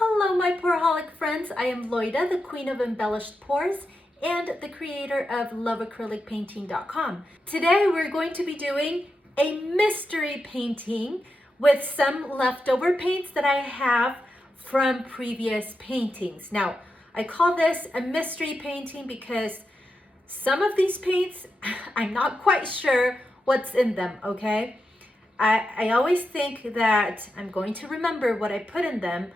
Hello my poreholic friends, I am Loida, the queen of embellished pores and the creator of loveacrylicpainting.com. Today we're going to be doing a mystery painting with some leftover paints that I have from previous paintings. Now, I call this a mystery painting because some of these paints, I'm not quite sure what's in them, okay? I always think that I'm going to remember what I put in them,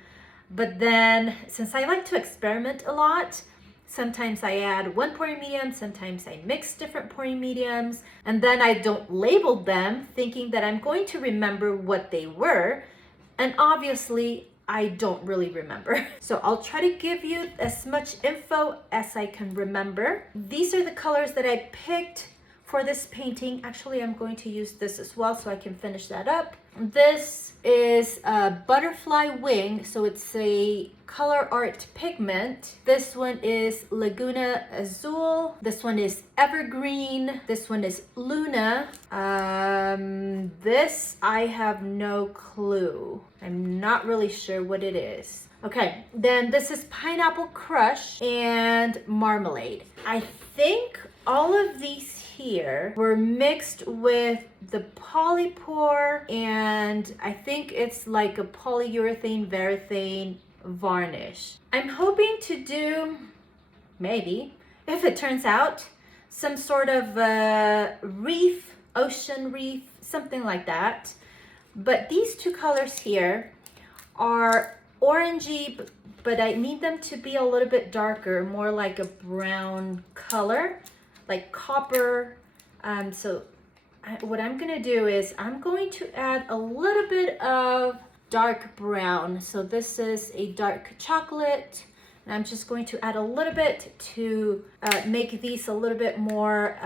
but then since I like to experiment a lot, sometimes I add one pouring medium, sometimes I mix different pouring mediums, and then I don't label them thinking that I'm going to remember what they were, and obviously I don't really remember. So I'll try to give you as much info as I can remember. These are the colors that I picked for this painting. Actually, I'm going to use this as well so I can finish that up. This is a butterfly wing, so it's a Colourarte Pigment. This one is Laguna Azul. This one is Evergreen. This one is Luna. This I have no clue. I'm not really sure what it is. Okay, then this is Pineapple Crush and Marmalade. I think all of these here were mixed with the polypore, and I think it's like a polyurethane varathane varnish. I'm hoping to do, maybe, if it turns out, some sort of reef, ocean reef, something like that. But these two colors here are orangey, but I need them to be a little bit darker, more like a brown color, like copper. What I'm gonna do is I'm going to add a little bit of dark brown. So this is a dark chocolate, and I'm just going to add a little bit to make these a little bit more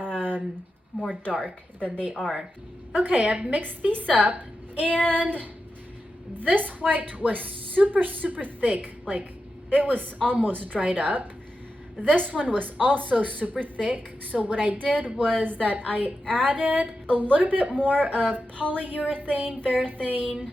more dark than they are. Okay, I've mixed these up, and this white was super thick, like it was almost dried up. This one was also super thick, so what I did was that I added a little bit more of polyurethane varathane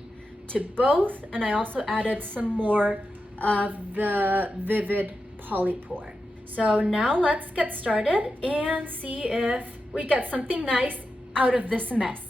to both, and I also added some more of the vivid polypore. So now let's get started and see if we get something nice out of this mess.